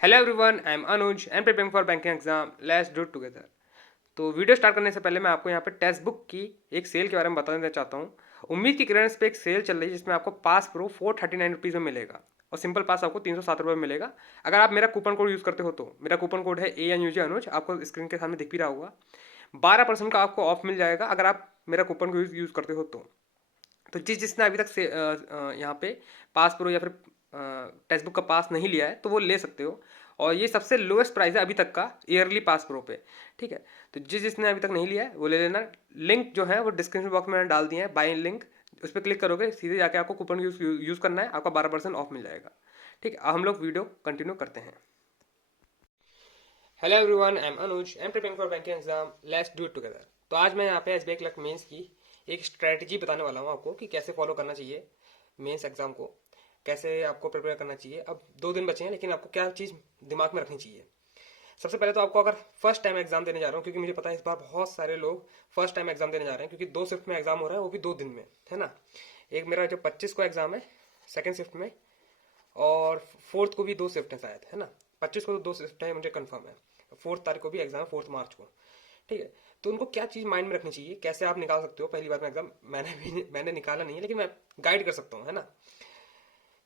Hello everyone, I am Anuj and preparing for banking exam. Let's do it together. तो video start करने से पहले मैं आपको यहाँ पे टेक्स्ट बुक की एक सेल के बारे में बता देना चाहता हूँ। उम्मीद की किरण पे एक सेल चल रही है जिसमें आपको पास प्रो 439 रुपीज़ में मिलेगा और सिंपल पास आपको 307 रुपये में मिलेगा। अगर आप मेरा कूपन कोड यूज़ करते हो तो मेरा कूपन कोड है ANUJ अनुज, आपको स्क्रीन के सामने दिख भी रहा होगा। 12% का आपको ऑफ मिल जाएगा अगर आप मेरा कूपन को यूज़ करते हो तो जिसने अभी तक से यहाँ पे पास प्रो या फिर टेक्स्ट बुक का पास नहीं लिया है तो वो ले सकते हो। और ये सबसे लोएस्ट प्राइस है अभी तक का ईयरली पास प्रो पे। ठीक है, तो जिसने अभी तक नहीं लिया है वो ले लेना। लिंक जो है वो डिस्क्रिप्शन बॉक्स में मैंने डाल दिया है, बाय लिंक। उस पर क्लिक करोगे सीधे जाके आपको कूपन यूज़ करना है, आपका 12% ऑफ मिल जाएगा। ठीक है, अब हम लोग वीडियो कंटिन्यू करते हैं। Hello everyone, I am Anuj and preparing for banking exam. Let's do it together. तो आज मैं यहाँ पे SBI क्लर्क मेंस की एक स्ट्रेटजी बताने वाला हूँ आपको कि कैसे फॉलो करना चाहिए मेंस एग्जाम को, कैसे आपको प्रिपेयर करना चाहिए। अब 2 दिन बचे हैं लेकिन आपको क्या चीज़ दिमाग में रखनी चाहिए। सबसे पहले तो आपको, अगर फर्स्ट टाइम एग्जाम देने जा रहा हूँ, क्योंकि मुझे पता है इस बार बहुत सारे लोग फर्स्ट टाइम एग्जाम देने जा रहे हैं, क्योंकि 2 शिफ्ट में एग्जाम हो रहा है, वो भी 2 दिन में, है ना। एक मेरा जो 25 को एग्जाम है सेकेंड शिफ्ट में, और 4th को भी 2 शिफ्ट है शायद, है ना। 25 को तो 2 शिफ्ट है, मुझे कंफर्म है। 4 तारीख को भी एग्जाम है, 4 मार्च को। ठीक है, तो उनको क्या चीज़ माइंड में रखनी चाहिए, कैसे आप निकाल सकते हो पहली बार में एग्जाम। मैंने निकाला नहीं है लेकिन मैं गाइड कर सकता हूँ, है ना।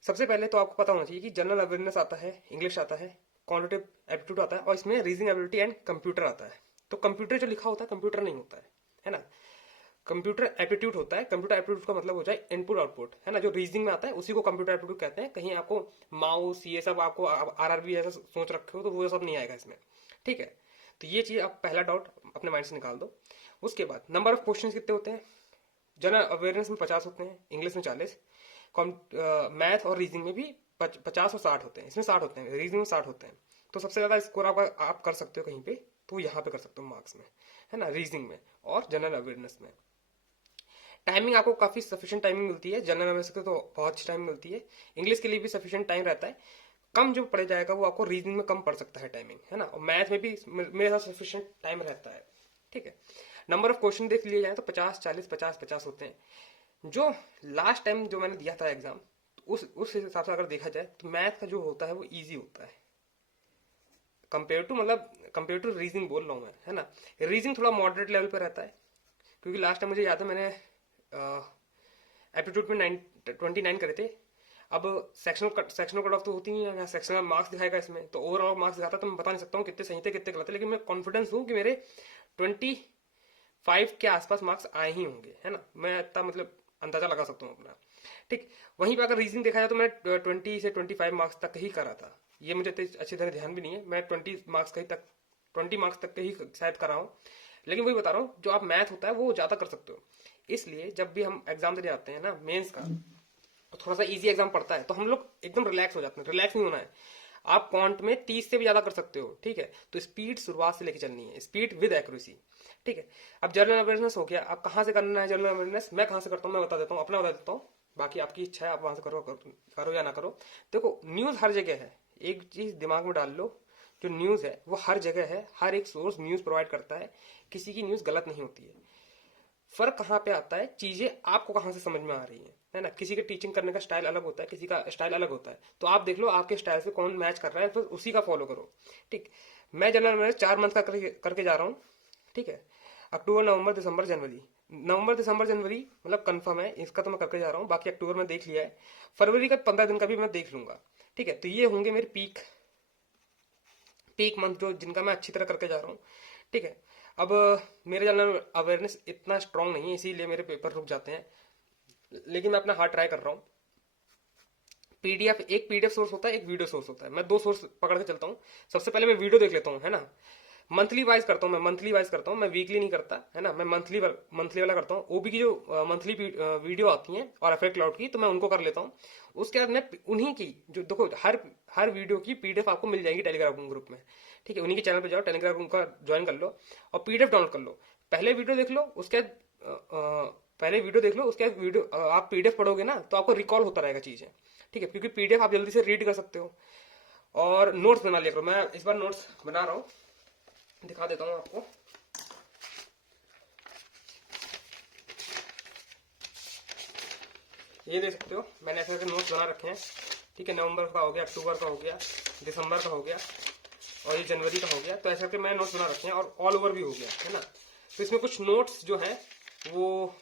सबसे पहले तो आपको पता होना चाहिए कि जनरल अवेयरनेस आता है, इंग्लिश आता है, क्वांटिटेटिव एप्टीट्यूड आता है, और इसमें रीजनिंग एबिलिटी एंड कंप्यूटर आता है। तो कंप्यूटर जो लिखा होता है कंप्यूटर नहीं होता है ना। कंप्यूटर एप्टीट्यूड होता है। कंप्यूटर एप्टीट्यूड का मतलब हो जाए इनपुट आउटपुट, है ना। जो रीजनिंग में आता है उसी को कंप्यूटर एप्टीट्यूड कहते हैं। कहीं आपको माउस ये सब आपको RRB ऐसा सोच रखे हो तो वो सब नहीं आएगा इसमें। ठीक है, तो ये चीज आप पहला डाउट अपने माइंड से निकाल दो। उसके बाद नंबर ऑफ क्वेश्चन कितने होते हैं। जनरल अवेयरनेस में 50 होते हैं, इंग्लिश में 40, मैथ और रीजनिंग में भी 50 और 60 होते हैं। इसमें 60 होते हैं, रीजनिंग में 60 होते हैं। तो सबसे ज्यादा स्कोर आप कर सकते हो कहीं पे तो यहाँ पे कर सकते हो मार्क्स में, है ना, रीजनिंग में और जनरल अवेयरनेस में। टाइमिंग आपको काफी सफिशिएंट टाइमिंग मिलती है, जनरल अवेयरनेस की तो बहुत अच्छी टाइमिंग मिलती है। इंग्लिश के लिए भी सफिशिएंट टाइम रहता है। कम जो पड़ जाएगा वो आपको रीजनिंग में कम पड़ सकता है टाइमिंग, है ना। और मैथ में भी मेरे साथ सफिशिएंट टाइम रहता है। ठीक है, नंबर ऑफ क्वेश्चन देख लिए जाए तो 50 40 50 50 होते हैं। जो लास्ट टाइम जो मैंने दिया था एग्जाम, उस हिसाब से अगर देखा जाए तो मैथ का जो होता है वो इजी होता है कंपेयर टू रीजनिंग बोल रहा हूँ मैं, है ना। रीजनिंग थोड़ा मॉडरेट लेवल पे रहता है, क्योंकि लास्ट टाइम मुझे याद है मैंने एप्टीट्यूड में 29 करे थे। अब सेक्शनल कट ऑफ तो होती नहीं है, सेक्शनल मार्क्स दिखाएगा इसमें, तो ओवरऑल मार्क्स दिखाता तो मैं बता नहीं सकता हूँ कितने सही थे कितने गलत थे, लेकिन मैं कॉन्फिडेंस हूँ कि मेरे 25 के आसपास मार्क्स आए ही होंगे, है ना। मैं इतना मतलब अंदाजा लगा सकता हूँ अपना। ठीक, वहीं पे अगर रीजनिंग देखा जाए तो मैं 20 से 25 मार्क्स तक ही करा था। ये मुझे अच्छी तरह ध्यान भी नहीं है, मैं 20 मार्क्स तक के ही शायद करा हूँ। लेकिन वही बता रहा हूँ, जो आप मैथ होता है वो ज्यादा कर सकते हो। इसलिए जब भी हम एग्जाम देने जाते हैं ना मेंस का, तो थोड़ा सा इजी एग्जाम पड़ता है तो हम लोग एकदम रिलैक्स हो जाते हैं। रिलैक्स नहीं होना है, आप क्वांट में 30 से भी ज्यादा कर सकते हो। ठीक है, तो स्पीड शुरुआत से लेके चलनी है, स्पीड विद एक्यूरेसी। ठीक है, अब जनरल अवेयरनेस हो गया। अब कहाँ से करना है जनरल अवेयरनेस, मैं कहाँ से करता हूँ मैं बता देता हूँ, अपना बता देता हूँ। बाकी आपकी इच्छा है, आप वहां से करो या ना करो। देखो, न्यूज हर जगह है। एक चीज दिमाग में डाल लो, जो न्यूज है वो हर जगह है, हर एक सोर्स न्यूज प्रोवाइड करता है। किसी की न्यूज गलत नहीं होती है। फर्क कहाँ पे आता है, चीजें आपको कहाँ से समझ में आ रही है ना। किसी के टीचिंग करने का स्टाइल अलग होता है, किसी का स्टाइल अलग होता है, तो आप देख लो आपके स्टाइल से कौन मैच कर रहा है, फिर उसी का फॉलो करो। ठीक, मैं जनरल नॉलेज 4 मंथ का करके जा रहा हूँ। ठीक है, अक्टूबर नवंबर दिसंबर जनवरी, नवंबर दिसंबर जनवरी मतलब कंफर्म है इसका, तो मैं करके जा रहा हूँ। बाकी अक्टूबर में देख लिया है, फरवरी का 15 दिन का भी मैं देख लूंगा। ठीक है, तो ये होंगे मेरे पीक मंथ जो जिनका मैं अच्छी तरह करके जा रहा हूँ। ठीक है, अब मेरे जनरल अवेयरनेस इतना स्ट्रांग नहीं है, इसीलिए मेरे पेपर रुक जाते हैं, लेकिन मैं अपना हार्ड ट्राई कर रहा हूँ। एक पीडीएफ सोर्स होता है, एक वीडियो सोर्स होता है। मैं 2 सोर्स पकड़ के चलता हूँ। सबसे पहले मैं वीडियो देख लेता हूँ, है ना। मंथली वाइज करता हूँ, मैं वीकली नहीं करता, है ना। मैं मंथली वाला करता हूँ। ओबी की जो मंथली वीडियो आती हैं और एफए क्लाउड की, तो मैं उनको कर लेता हूँ। उसके बाद मैं उन्हीं की जो देखो, हर वीडियो की पीडीएफ आपको मिल जाएगी टेलीग्राम ग्रुप में। ठीक है, उन्हीं के चैनल पे जाओ, टेलीग्राम ग्रुप का ज्वाइन कर लो और पीडीएफ डाउनलोड कर लो। पहले वीडियो देख लो, उसके बाद पहले वीडियो देख लो, उसके बाद वीडियो आप पीडीएफ पढ़ोगे ना तो आपको रिकॉल होता रहेगा चीजें। ठीक है, क्योंकि पीडीएफ आप जल्दी से रीड कर सकते हो। और नोट्स बना लिया करो। मैं इस बार नोट्स बना रहा हूँ, दिखा देता हूँ आपको। ये देख सकते हो, मैंने ऐसे करके नोट्स बना रखे हैं। ठीक है, नवंबर का हो गया, अक्टूबर का हो गया, दिसंबर का हो गया और ये जनवरी का हो गया। तो ऐसे करके मैंने नोट्स बना रखे हैं और ऑल ओवर भी हो गया है ना। तो इसमें कुछ नोट्स जो है वो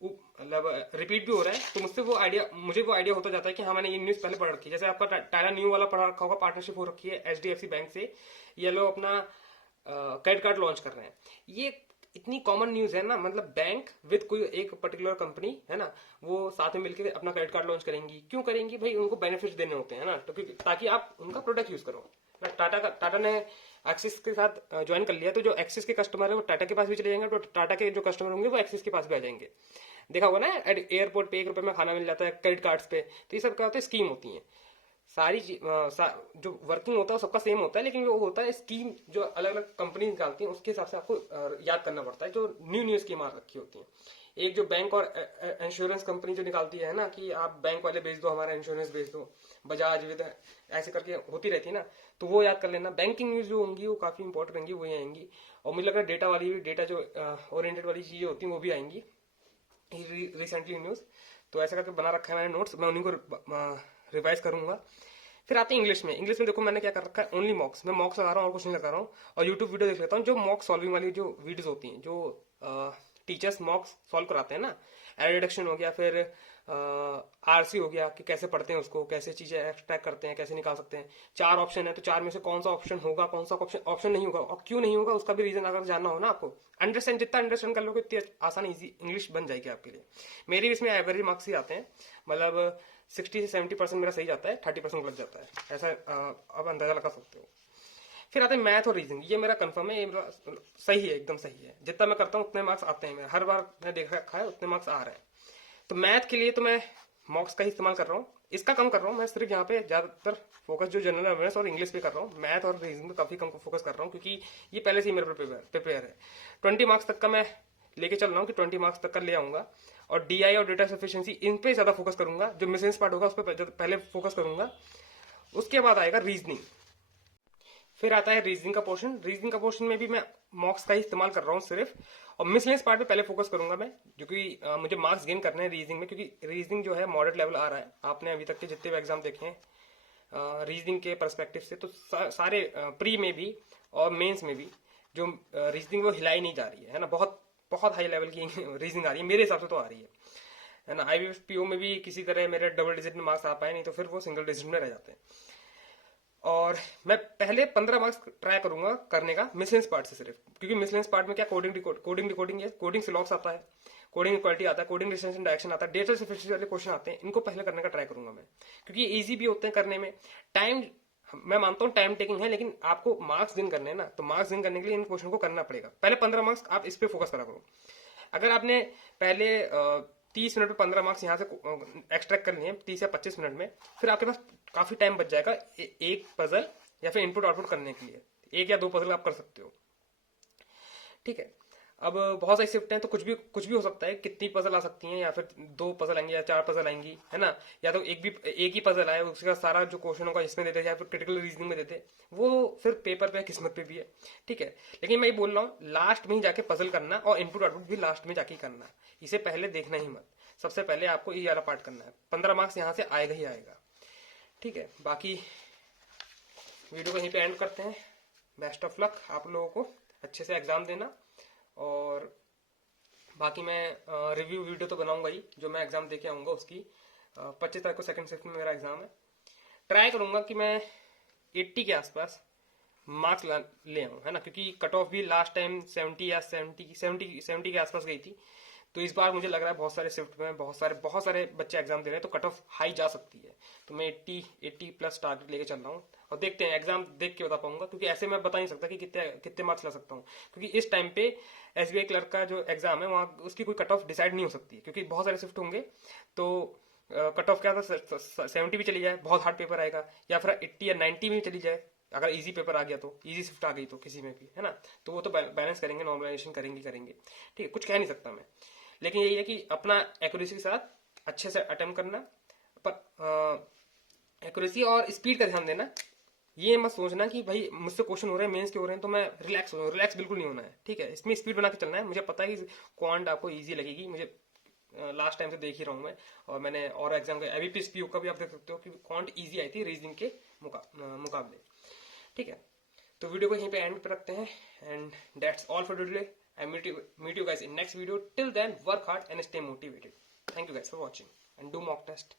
मतलब रिपीट भी हो रहे हैं, तो मुझे वो आइडिया होता जाता है कि हाँ मैंने ये न्यूज़ पहले पढ़ रखी है। जैसे आपका टाटा न्यू वाला पढ़ा रखा होगा, पार्टनरशिप हो रखी है HDFC बैंक से, ये लोग अपना क्रेडिट कार्ड लॉन्च कर रहे हैं। ये इतनी कॉमन न्यूज है ना, मतलब बैंक विद कोई एक पर्टिकुलर कंपनी है ना, वो साथ में मिलकर अपना क्रेडिट कार्ड लॉन्च करेंगी। क्यों करेंगी भाई? उनको बेनिफिट्स देने होते हैं ना, तो ताकि आप उनका प्रोडक्ट यूज करो। टाटा ने एक्सिस के साथ ज्वाइन कर लिया, तो जो एक्सिस के कस्टमर है वो टाटा के पास भी चले जाएंगे, तो टाटा के जो कस्टमर होंगे वो एक्सिस के पास भी आ जाएंगे। देखा होगा ना एयरपोर्ट पे 1 रुपए में खाना मिल जाता है क्रेडिट कार्ड्स पे। तो ये सब क्या होता है, स्कीम होती है। सारी जो वर्किंग होता है वो सबका सेम होता है, लेकिन वो होता है स्कीम जो अलग अलग कंपनी निकालती है, उसके हिसाब से आपको याद करना पड़ता है जो न्यू स्कीम आ रखी होती है। एक जो बैंक और इंश्योरेंस कंपनी जो निकालती है ना कि आप बैंक वाले भेज दो, हमारा इंश्योरेंस भेज दो, बजाज विद ऐसे करके होती रहती है ना, तो वो याद कर लेना। बैंकिंग न्यूज जो होंगी वो काफी इंपॉर्टेंट रहेंगी, वही आएंगी। और मुझे लग रहा है डेटा वाली भी, डेटा जो ओरिएंटेड वाली चीजें होती हैं वो भी आएंगी रिसेंटली न्यूज। तो ऐसा करके बना रखा है मैंने नोट्स, मैं उन्हीं को रिवाइज करूंगा। फिर आते हैं इंग्लिश में। इंग्लिश में देखो मैंने क्या कर रखा है, ओनली मॉक्स। मैं मॉक्स लगा रहा हूँ और कुछ नहीं लगा रहा हूँ। और यूट्यूब वीडियो देख लेता हूँ जो मॉक सॉल्विंग वाली जो वीडियोस होती हैं, जो टीचर्स मॉक्स सॉल्व कराते हैं ना, एरर डिटेक्शन हो गया, फिर RC हो गया कि कैसे पढ़ते हैं उसको, कैसे चीजें एक्सट्रैक्ट करते हैं, कैसे निकाल सकते हैं। 4 ऑप्शन है तो 4 में से कौन सा ऑप्शन होगा, कौन सा ऑप्शन नहीं होगा, और क्यों नहीं होगा उसका भी रीजन अगर जानना हो ना आपको। जितना अंडरस्टैंड कर लोगे उतनी आसान इजी इंग्लिश बन जाएगी आपके लिए। मेरी भी इसमें एवरेज मार्क्स ही आते हैं, मतलब 60 से 70% मेरा सही जाता है, 30% गलत जाता है, ऐसा आप अंदाजा लगा सकते हो। फिर आते हैं मैथ और रीजनिंग। ये मेरा कंफर्म है, ये मेरा सही है, एकदम सही है। जितना मैं करता हूँ उतने मार्क्स आते हैं, मेरे हर बार मैं देख रखा है उतने मार्क्स आ रहे हैं। तो मैथ के लिए तो मैं मॉक्स का ही इस्तेमाल कर रहा हूँ, इसका कम कर रहा हूँ। मैं सिर्फ यहाँ पे ज्यादातर फोकस जो जनरल अवेयरनेस और इंग्लिश पे कर रहा हूँ, मैथ और रीजनिंग पे काफी कम फोकस कर रहा हूँ, क्योंकि ये पहले से ही मेरे प्रिपेयर है। 20 मार्क्स तक का मैं लेके चल रहा हूँ कि 20 मार्क्स तक का ले आऊंगा। और DI और डेटा सफिशिएंसी इन पे ज्यादा फोकस करूंगा। जो मिसेंस पार्ट होगा उस पर पहले फोकस करूंगा, उसके बाद आएगा रीजनिंग। फिर आता है रीजनिंग का पोर्शन। रीजनिंग का पोर्शन में भी मैं मॉक्स का ही इस्तेमाल कर रहा हूँ सिर्फ, और मिसलेनियस पार्ट पे पहले फोकस करूंगा मैं, क्योंकि मुझे मार्क्स गेन करने हैं रीजनिंग में। क्योंकि रीजनिंग जो है मॉडरेट लेवल आ रहा है, आपने अभी तक के जितने भी एग्जाम देखे हैं रीजनिंग के परस्पेक्टिव से, तो सारे प्री में भी और मेंस में भी जो रीजनिंग वो हिलाई नहीं जा रही है ना, बहुत बहुत हाई लेवल की रीजनिंग आ रही है मेरे हिसाब से तो आ रही है ना। IBPS PO में भी किसी तरह मेरे डबल डिजिट में मार्क्स आ पाए, नहीं तो फिर वो सिंगल डिजिट में रह जाते हैं। और मैं पहले 15 मार्क्स ट्राई करूंगा करने का मिसलेनियस पार्ट से सिर्फ, क्योंकि मिसलेनियस पार्ट में क्या कोडिंग डिकोडिंग है, कोडिंग सिलॉक्स आता है, कोडिंग क्वालिटी आता है, कोडिंग डिस्टेंस डायरेक्शन आता है, डेटा सफिशिएंसी वाले क्वेश्चन आते हैं। इनको पहले करने का ट्राई करूंगा मैं, क्योंकि इजी भी होते हैं करने में। टाइम मैं मानता हूँ टाइम टेकिंग है, लेकिन आपको मार्क्स गेन करने हैं ना, तो मार्क्स गेन करने के लिए इन क्वेश्चन को करना पड़ेगा। पहले 15 मार्क्स आप इस पे फोकस करा करो। अगर आपने पहले 30 मिनट में 15 मार्क्स यहाँ से एक्सट्रैक्ट करनी है 30 या 25 मिनट में, फिर आपके पास काफी टाइम बच जाएगा एक पजल या फिर इनपुट आउटपुट करने के लिए। 1 या 2 पजल आप कर सकते हो, ठीक है। अब बहुत सारी शिफ्ट हैं, तो कुछ भी हो सकता है। कितनी पजल आ सकती हैं, या फिर 2 पजल आएंगी या 4 पजल आएंगी, है ना। या तो एक ही पजल आए, उसका सारा जो क्वेश्चन होगा इसमें देते, या फिर क्रिटिकल रीजनिंग में देते, वो फिर पेपर पे किस्मत पे भी है, ठीक है। लेकिन मैं ये बोल रहा हूँ लास्ट में ही जाके पजल करना, और इनपुट आउटपुट भी लास्ट में जाके करना। इसे पहले देखना ही मत, सबसे पहले आपको ये वाला पार्ट करना है। 15 मार्क्स यहाँ से आएगा ही आएगा, ठीक है। बाकी वीडियो को यहीं पे एंड करते हैं। बेस्ट ऑफ लक आप लोगों को, अच्छे से एग्जाम देना। और बाकी मैं रिव्यू वीडियो तो बनाऊंगा ही, जो मैं एग्जाम देके आऊंगा उसकी। 25 तारीख को सेकंड शिफ्ट में मेरा एग्जाम है। ट्राई करूंगा कि मैं 80 के आसपास मार्क्स ले आऊँ, है ना, क्योंकि कट ऑफ भी लास्ट टाइम 70 या 70 के आसपास गई थी। तो इस बार मुझे लग रहा है बहुत सारे शिफ्ट में बहुत सारे बच्चे एग्जाम दे रहे हैं, तो कट ऑफ हाई जा सकती है। तो मैं 80 प्लस टारगेट लेके चल रहा हूँ, और देखते हैं एग्जाम देख के बता पाऊंगा, क्योंकि ऐसे मैं बता नहीं सकता कि कितने मार्क्स ला सकता हूँ। क्योंकि इस टाइम पे SBI क्लर्क का जो एग्जाम है वहाँ उसकी कोई कट ऑफ डिसाइड नहीं हो सकती है, क्योंकि बहुत सारे शिफ्ट होंगे। तो कट ऑफ क्या था, 70 भी चली जाए, बहुत हार्ड पेपर आएगा, या फिर 80 या 90 में चली जाए, अगर इजी पेपर आ गया तो, इजी शिफ्ट आ गई तो किसी में भी, है ना। तो वो तो बैलेंस करेंगे, नॉर्मलाइजेशन करेंगे, ठीक है। कुछ कह नहीं सकता मैं, लेकिन यही है कि अपना एक्यूरेसी के साथ अच्छे से अटेम्प्ट करना, पर एक्यूरेसी और स्पीड का ध्यान देना। ये मत सोचना कि भाई मुझसे क्वेश्चन हो रहे हैं, मेंस के हो रहे हैं तो मैं रिलैक्स बिल्कुल नहीं होना है, ठीक है। इसमें स्पीड बना के चलना है। मुझे पता है कि क्वांट आपको इजी लगेगी, मुझे लास्ट टाइम से देख ही रहा हूँ मैं, और मैंने और एग्जाम का एबीपीएसपीयू का भी आप देख सकते हो कि क्वांट इजी आई थी रीजनिंग के मुकाबले। ठीक है, तो वीडियो को यहीं पे एंड पे रखते हैं, and that's all for today. I meet you guys in next video. Till then work hard and stay motivated. Thank you guys for watching and do mock test.